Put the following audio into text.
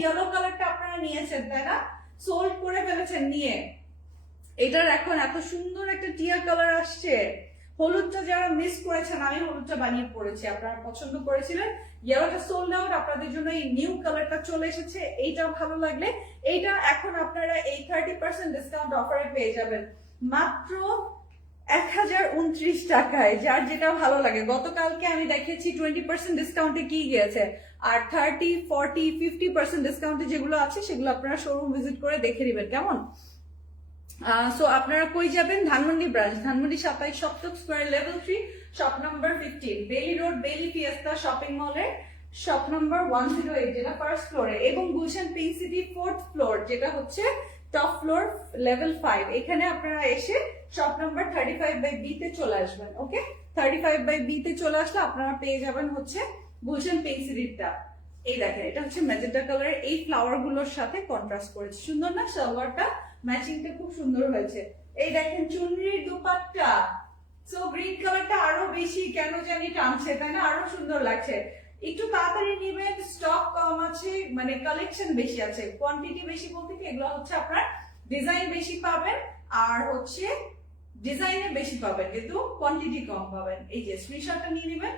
Yellow কালারটা আপনারা নিয়েছেন তাই না, সোল্ড করে ফেলেছেন নিয়ে। এটার এখন এত সুন্দর একটা টিয়া কালার আসছে। হলুদটা যারা মিস করেছেন, আমি হলুদটা বানিয়ে পড়েছি, আপনারা পছন্দ করেছিলেন। ইয়েলোটা সোল্ড আউট, আপনাদের জন্য এই নিউ কালারটা চলে এসেছে। এইটা ভালো লাগলে এইটা এখন আপনারা এই 30% ডিসকাউন্ট অফারে পেয়ে যাবেন মাত্র 1029 টাকায়। যার যেটা ভালো লাগে, গতকালকে আমি দেখেছি 20% ডিসকাউন্টে কি গিয়েছে, আর 30, 40, 50% ডিসকাউন্টে যেগুলো আছে সেগুলো আপনারা শোরুম ভিজিট করে দেখে নেবেন কেমন। সো আপনারা কই যাবেন? Dhanmondi branch, Dhanmondi 27 Saptak square, level 3, shop number 15, Bailey road, Bailey Fiesta shopping মলের শপ নাম্বার 108, যেটা ফার্স্ট ফ্লোরে, এবং Gulshan pink city 4th floor, যেটা হচ্ছে টপ ফ্লোর, লেভেল 5। এখানে আপনারা এসে শপ নাম্বার 35/B তে চলে আসবেন। ওকে, 35/B তে চলে আসলে আপনারা পেয়ে যাবেন হচ্ছে গুলশান পিঙ্ক সিটিটা। এই দেখেন, এটা হচ্ছে ম্যাজেন্টা কালারের, এই ফ্লাওয়ার গুলোর সাথে কন্ট্রাস্ট করেছে, সুন্দর না? সালোয়ারটা ম্যাচিংটা খুব সুন্দর হয়েছে। এই দেখেন চুনরির দুপাট্টা, সো গ্রিন কালারটা আরো বেশি কেন জানি টানছে তাই না, আরো সুন্দর লাগছে। একটু তাড়াতাড়ি নেবেন, স্টক কম আছে, মানে কালেকশন বেশি আছে, কোয়ান্টিটি বেশি বলতে কি এগুলো হচ্ছে আপনার ডিজাইন বেশি পাবেন, আর হচ্ছে ডিজাইনে বেশি পাবেন কিন্তু কোয়ান্টিটি কম পাবেন। এই যে স্ক্রিনশটটা নিয়ে নেবেন,